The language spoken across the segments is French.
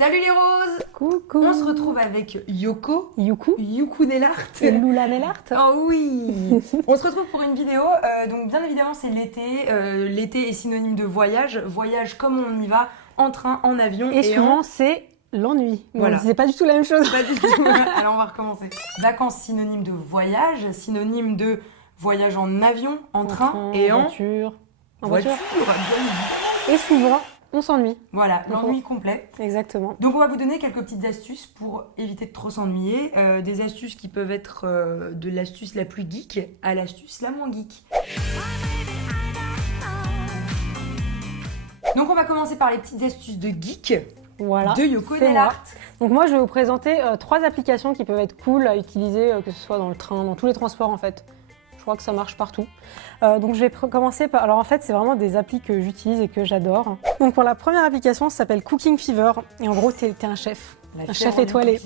Salut les roses! Coucou! On se retrouve avec Yoko. Youkou Nellart. et Lula Nellart. Oh oui! On se retrouve pour une vidéo. Donc bien évidemment c'est l'été. L'été est synonyme de voyage. Voyage comme on y va, en train, en avion. Et souvent c'est l'ennui. Voilà. C'est pas du tout la même chose. Pas du tout. Alors on va recommencer. Vacances synonyme de voyage, synonyme de voyage en avion, en train et en voiture. voiture. Et souvent on s'ennuie. Voilà, l'ennui complet. Exactement. Donc on va vous donner quelques petites astuces pour éviter de trop s'ennuyer. Des astuces qui peuvent être de l'astuce la plus geek à l'astuce la moins geek. Donc on va commencer par les petites astuces de geek Voilà. de Yoko c'est Nellart. Donc moi je vais vous présenter 3 applications qui peuvent être cool à utiliser, que ce soit dans le train, dans tous les transports en fait. Je crois que ça marche partout. Donc je vais commencer par... Alors en fait c'est vraiment des applis que j'utilise et que j'adore. Donc pour la première application ça s'appelle Cooking Fever. Et en gros t'es un chef. Un chef étoilé.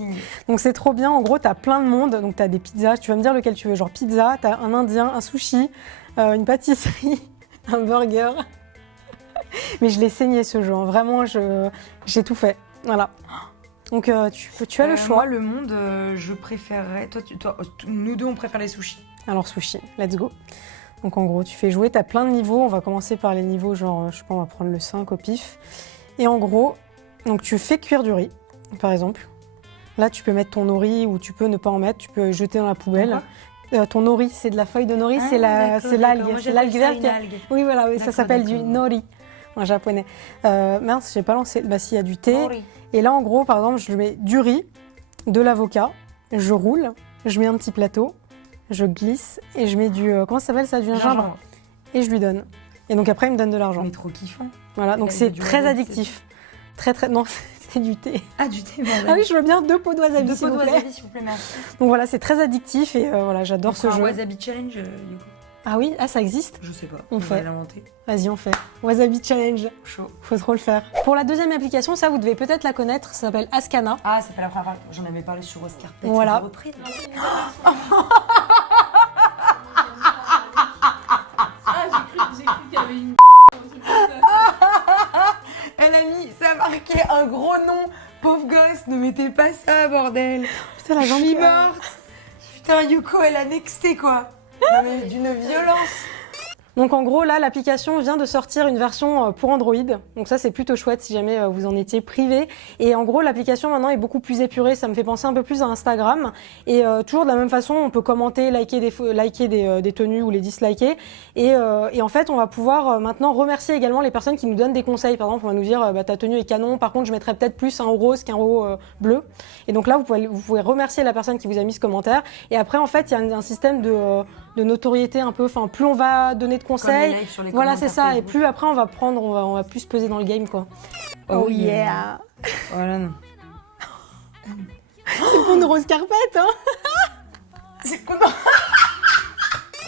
Donc c'est trop bien. En gros t'as plein de monde. Donc t'as des pizzas. Tu vas me dire lequel tu veux. Genre pizza, t'as un indien, un sushi, une pâtisserie, un burger. Mais je l'ai saigné ce jeu. Hein. Vraiment j'ai tout fait. Voilà. Donc tu as le choix. Moi le monde je préférerais... Nous deux on préfère les sushis. Alors sushi, let's go. Donc en gros, tu fais jouer, tu as plein de niveaux. On va commencer par les niveaux, genre, je sais pas, on va prendre le 5 au pif. Et en gros, donc tu fais cuire du riz, par exemple. Là, tu peux mettre ton nori ou tu peux ne pas en mettre, tu peux jeter dans la poubelle. Ton nori, c'est de la feuille de nori, c'est l'algue. C'est l'algue verte. Oui, voilà, oui, ça s'appelle du nori en japonais. Mince, j'ai pas lancé. Bah, s'il y a du thé. Nori. Et là, en gros, par exemple, je mets du riz, de l'avocat, je roule, je mets un petit plateau. Je glisse et je mets du... comment ça s'appelle ça? Du gingembre. Et je lui donne. Et donc après, il me donne de l'argent. Mais trop kiffant. Voilà, donc c'est très addictif. Très... Non, c'est du thé. Ah, du thé, Ah oui, je veux bien 2 pots de wasabi, 2 s'il pots de vous plaît. wasabi, s'il vous plaît, merci. Donc voilà, c'est très addictif et voilà, j'adore ce jeu. Un wasabi challenge, Yoko. Ah oui? Ah, ça existe? Je sais pas. On fait. Va l'inventer. Vas-y, on fait. Wasabi challenge. Chaud. Faut trop le faire. Pour la deuxième application, ça, vous devez peut-être la connaître. Ça s'appelle Ascana. Ah, c'est pas la première fois. J'en avais parlé sur Oscar. Voilà. J'ai cru qu'il y avait une... Elle a mis, ça a marqué un gros nom. Pauvre gosse, ne mettez pas ça, bordel. Putain, la Je suis morte. Putain, Yoko, elle a nexté, quoi. Non, mais d'une violence. Donc en gros, là, l'application vient de sortir une version pour Android. Donc ça, c'est plutôt chouette si jamais vous en étiez privé. Et en gros, l'application maintenant est beaucoup plus épurée. Ça me fait penser un peu plus à Instagram. Et toujours de la même façon, on peut commenter, liker des tenues ou les disliker. Et en fait, on va pouvoir maintenant remercier également les personnes qui nous donnent des conseils. Par exemple, on va nous dire ta tenue est canon. Par contre, je mettrais peut-être plus un haut rose qu'un haut bleu. Et donc là, vous pouvez remercier la personne qui vous a mis ce commentaire. Et après, en fait, il y a un système de notoriété un peu. Enfin, plus on va donner de conseils, voilà, c'est ça. Facebook. Et plus après, on va plus se peser dans le game, quoi. Oh yeah. Voilà, non. C'est pour une rose carpette, hein. C'est comment?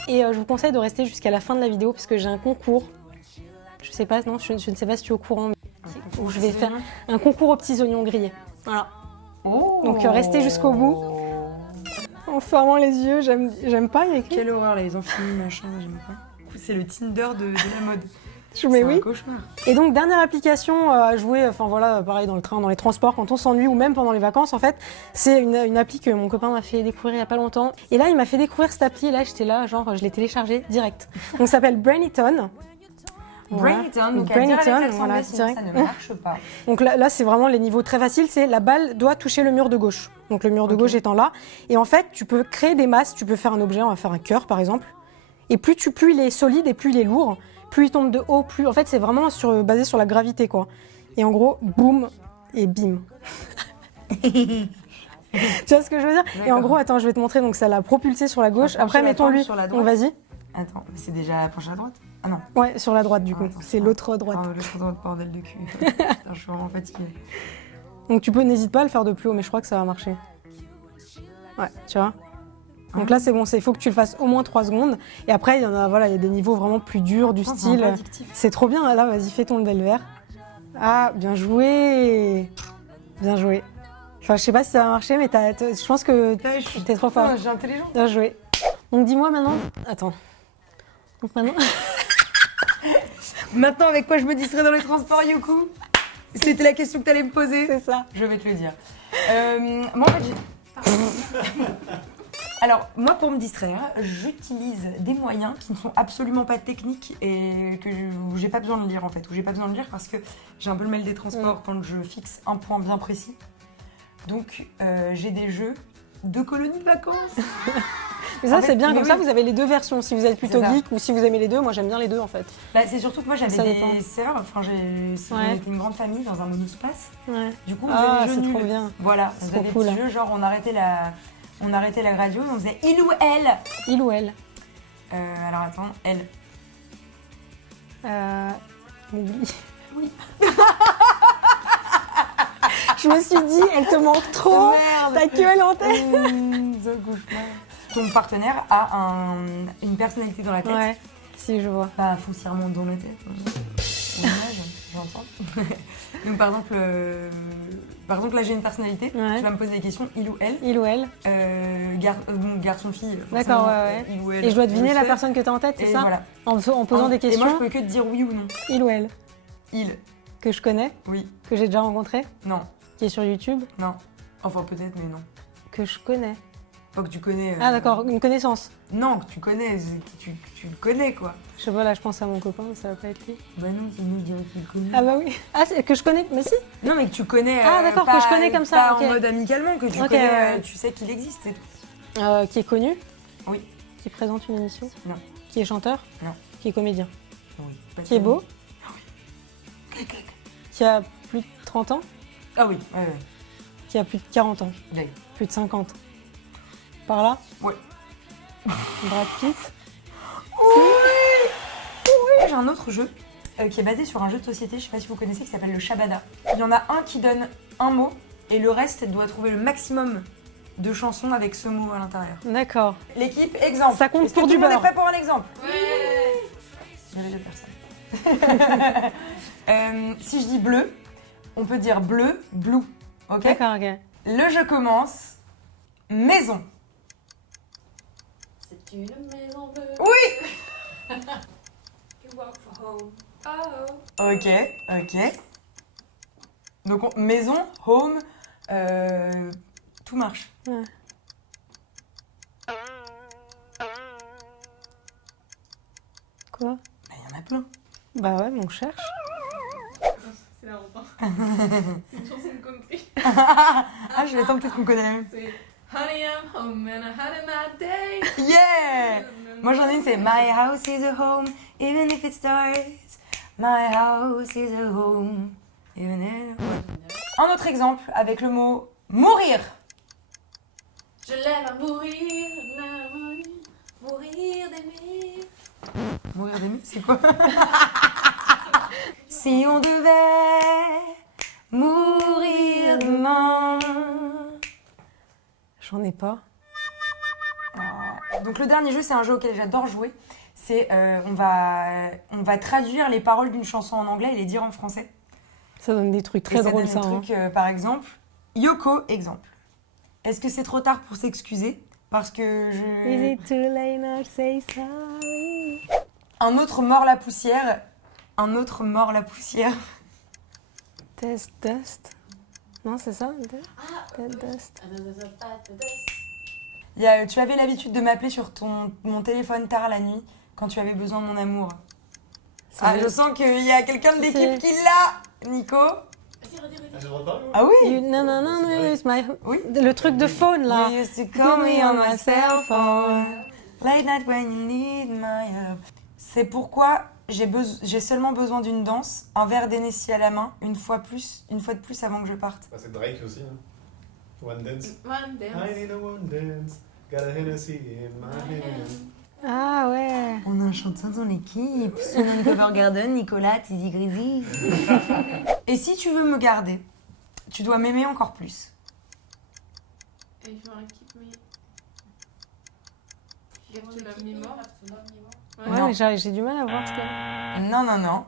Et je vous conseille de rester jusqu'à la fin de la vidéo parce que j'ai un concours. Je sais pas, non, je ne sais pas si tu es au courant, mais où je vais faire un concours aux petits oignons grillés. Voilà. Oh. Donc restez jusqu'au bout. En fermant les yeux, j'aime pas. Il y a quelle horreur, là, les infinis, machin, j'aime pas. C'est le Tinder de la mode. Mais oui. Un cauchemar. Et donc, dernière application à jouer, enfin voilà, pareil dans le train, dans les transports, quand on s'ennuie ou même pendant les vacances, en fait, c'est une appli que mon copain m'a fait découvrir il y a pas longtemps. Et là, il m'a fait découvrir cette appli et là, j'étais là, genre, je l'ai téléchargée direct. Donc, ça s'appelle Brainiton. Brainiton, donc voilà, sinon ça ne marche pas. Donc là c'est vraiment les niveaux très faciles, c'est la balle doit toucher le mur de gauche. Donc le mur de gauche étant là. Et en fait, tu peux créer des masses, tu peux faire un objet, on va faire un cœur par exemple. Et plus il est solide et plus il est lourd, plus il tombe de haut, plus... En fait, c'est vraiment basé sur la gravité, quoi. Et en gros, boum et bim. Tu vois ce que je veux dire? Et en gros, attends, je vais te montrer, donc ça l'a propulsé sur la gauche. Après, mettons-lui... Donc vas-y. Attends, mais c'est déjà penché à droite? Ah non. Ouais, sur la droite du coup. C'est l'autre droite. Oh, l'autre droite, bordel de cul. Putain, je suis vraiment fatiguée. Donc tu peux, n'hésite pas à le faire de plus haut, mais je crois que ça va marcher. Ouais, tu vois. Donc là, c'est bon, il faut que tu le fasses au moins 3 secondes. Et après, il y a des niveaux vraiment plus durs, du style. C'est trop bien, là, vas-y, fais ton level vert. Ah, bien joué. Bien joué. Enfin, je sais pas si ça va marcher, mais je pense que t'es trop fort. J'ai intelligent. Bien joué. Donc dis-moi maintenant. Attends. Donc maintenant. Maintenant, avec quoi je me distrais dans les transports, Yoko? C'était la question que t'allais me poser. C'est ça. Je vais te le dire. Moi, en fait, alors, moi, pour me distraire, j'utilise des moyens qui ne sont absolument pas techniques et où j'ai pas besoin de lire, en fait. Où j'ai pas besoin de lire parce que j'ai un peu le mail des transports quand je fixe un point bien précis. Donc, j'ai des jeux de colonies de vacances. Mais ça, En fait, c'est bien, mais comme oui. ça, vous avez les deux versions. Si vous êtes plutôt C'est ça. geek ou si vous aimez les deux, moi j'aime bien les deux en fait. Bah, c'est surtout que moi, j'avais Ça dépend. des sœurs. Enfin, on était une grande famille dans un monospace. Ouais. Du coup, on faisait des jeux c'est nuls. trop bien. Voilà, on C'est faisait trop des cool. petits jeux, genre on arrêtait la radio et on faisait il ou elle. Il ou elle Alors attends, elle. Oublie. Oui. Je me suis dit, elle te manque trop. Merde. Ta queue elle en tête. The cauchemar. Ton partenaire a une personnalité dans la tête. Ouais, si je vois. Pas foncièrement dans la tête. Au image, j'entends. Donc par exemple, là j'ai une personnalité. Ouais. Tu vas me poser des questions, il ou elle. Il ou elle. Garçon-fille. D'accord, ouais. Il ou elle. Et je dois deviner je la sais. personne que t'as en tête, c'est Et ça voilà. En posant des Et questions. moi je peux que te dire oui ou non. Il ou elle. Il. Que je connais, Oui. que j'ai déjà rencontré, Non. qui est sur YouTube, Non. Enfin peut-être, mais non. que je connais. Pas que tu connais. Ah d'accord, une connaissance. Non, que tu connais. Tu le connais quoi. Je sais pas, là je pense à mon copain, mais ça va pas être lui. Bah non, c'est nous dire qu'il le connaît. Ah bah oui. Ah, c'est que je connais, mais si. Non, mais que tu connais. Ah, d'accord, pas- que je connais comme ça, Pas ok. en mode amicalement, que tu Ok, connais. ouais. Tu sais qu'il existe, c'est tout. Qui est connu. Oui. Qui présente une émission. Non. Qui est chanteur. Non. Qui est comédien. Oui. Qui est beau. Qui a plus de 30 ans. Ah oui, ouais. Qui a plus de 40 ans. Ouais. Plus de 50. Par là. Ouais. Brad Pitt. J'ai un autre jeu qui est basé sur un jeu de société, je sais pas si vous connaissez, qui s'appelle le Shabada. Il y en a un qui donne un mot et le reste doit trouver le maximum de chansons avec ce mot à l'intérieur. D'accord. L'équipe, exemple. Ça compte Est-ce que pour tout du le monde est beurre. prêt pour un exemple? Ouais. Il y avait deux personnes. Si je dis bleu, on peut dire bleu, blue. Ok? D'accord, ok. Le jeu commence. Maison. C'est une maison bleue. Oui! You walk for home. Oh. Ok, ok. Donc maison, home, tout marche. Ouais. Quoi? Bah, il y en a plein. Bah ouais, mais on cherche. C'est la honte. C'est une chanson de country. Ah, je vais attendre peut-être qu'on connaît la même. C'est Honey, I'm home and I had a night day. Yeah! Moi j'en ai une, c'est My house is a home, even if it starts. My house is a home, even if... Un autre exemple avec le mot mourir. Je lève à mourir, mourir d'aimer. Mourir d'aimer, c'est quoi? Si on devait mourir demain. J'en ai pas. Donc le dernier jeu, c'est un jeu auquel j'adore jouer. C'est on va traduire les paroles d'une chanson en anglais et les dire en français. Ça donne des trucs Et très drôles, donne ça. des hein. trucs, par exemple, Yoko, exemple. Est-ce que c'est trop tard pour s'excuser? Parce que je... Is it too late now to say sorry? Un autre mord la poussière. Un autre mord la poussière. Test dust. Non, c'est ça? Ah, Test dust. Tu avais l'habitude de m'appeler sur mon téléphone tard la nuit quand tu avais besoin de mon amour. Ah, je sens qu'il y a quelqu'un de l'équipe qui l'a, Nico. Vas-y, redis. Ah, j'ai le droit de parler, moi Ah oui? Non, non, non, C'est non, vrai. it's my... Oui. Le truc de phone, là. You used to call me on my cell phone. Late night when you need my help. C'est pourquoi j'ai seulement besoin d'une danse, un verre d'Hennessy à la main, une fois de plus avant que je parte. Bah, c'est Drake aussi. Hein. One dance. One I dance. need a one dance. Got a Hennessy in my hand. Ah ouais. On a un chanteur dans l'équipe, Sunan Cover Garden, Nicolas, Tizi Grizi. Et si tu veux me garder, tu dois m'aimer encore plus. Et il faut un keep me. Get to love me more. Ouais, Non. mais j'ai du mal à voir ce que... Non, non, non.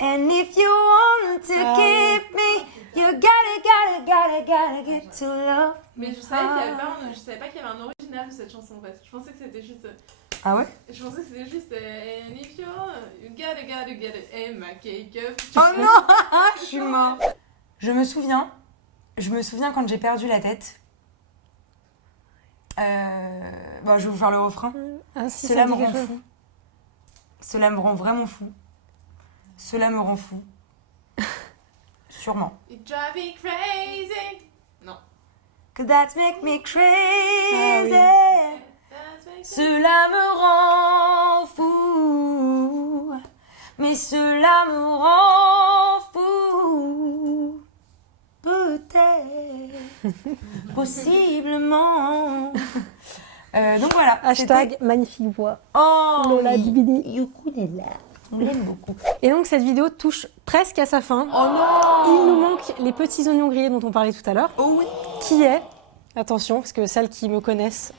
And if you want to Ah keep me, you gotta get to love. Mais je savais qu'il y avait pas, je savais pas qu'il y avait un original de cette chanson en fait. Je pensais que c'était juste. Ah ouais? Je pensais que c'était juste And if you gotta get it and my cake up. Oh non. Je suis mort. Je me souviens quand j'ai perdu la tête. Bon, je vais vous faire le refrain. Ah, si, Cela ça me dit rend quelque chose. fou. Cela me rend vraiment fou. Cela me rend fou. Sûrement. It drive me crazy. Non. Que that make me crazy. That's my Cela me rend fou. Mais cela me rend fou. Peut-être. Possiblement. Donc voilà. Hashtag magnifique voix. Oh, Lola oui. Dibidi. Ukulele. On l'aime beaucoup. Et donc cette vidéo touche presque à sa fin. Oh non. Il nous manque les petits oignons grillés dont on parlait tout à l'heure. Oh oui. Qui est, attention, parce que celles qui me connaissent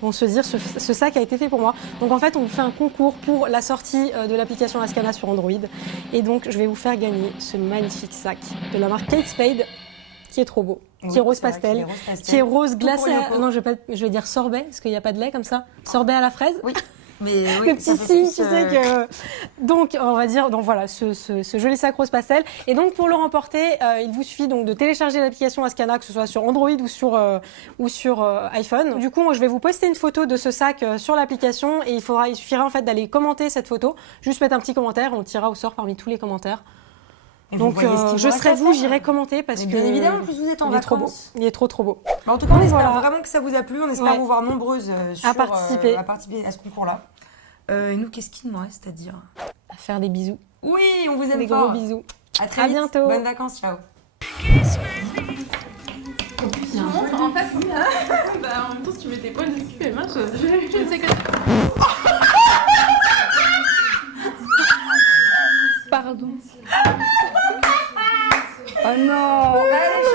vont se dire, ce sac a été fait pour moi. Donc en fait, on vous fait un concours pour la sortie de l'application Ascana sur Android. Et donc, je vais vous faire gagner ce magnifique sac de la marque Kate Spade, qui est trop beau, qui est rose pastel, qui est rose glacé. Non, je vais dire sorbet, parce qu'il n'y a pas de lait comme ça. Sorbet à la fraise. Oui. Mais oui, Le petit signe, tu sais que... Donc, on va dire, donc voilà, ce joli sac rose pastel. Et donc, pour le remporter, il vous suffit donc de télécharger l'application Ascana, que ce soit sur Android ou sur iPhone. Du coup, moi, je vais vous poster une photo de ce sac sur l'application et il suffira en fait d'aller commenter cette photo, juste mettre un petit commentaire, on tirera au sort parmi tous les commentaires. Donc, je serai vous, j'irai commenter parce que... Bien évidemment, en plus vous êtes en il est trop beau. vacances. Il est trop beau. Bah, en tout cas, on espère Voilà. vraiment que ça vous a plu. On espère Ouais. vous voir nombreuses À participer. à participer à ce concours-là. Et nous, qu'est-ce qu'il nous reste à dire? À faire des bisous. Oui, on vous aime Des fort. gros bisous. À très À vite. bientôt. Bonnes vacances, ciao. Tu montres en fait. Bah, en même temps, si tu mets tes poils dessus, elle marche. Je ne sais que. Pardon. Oh non. Allez,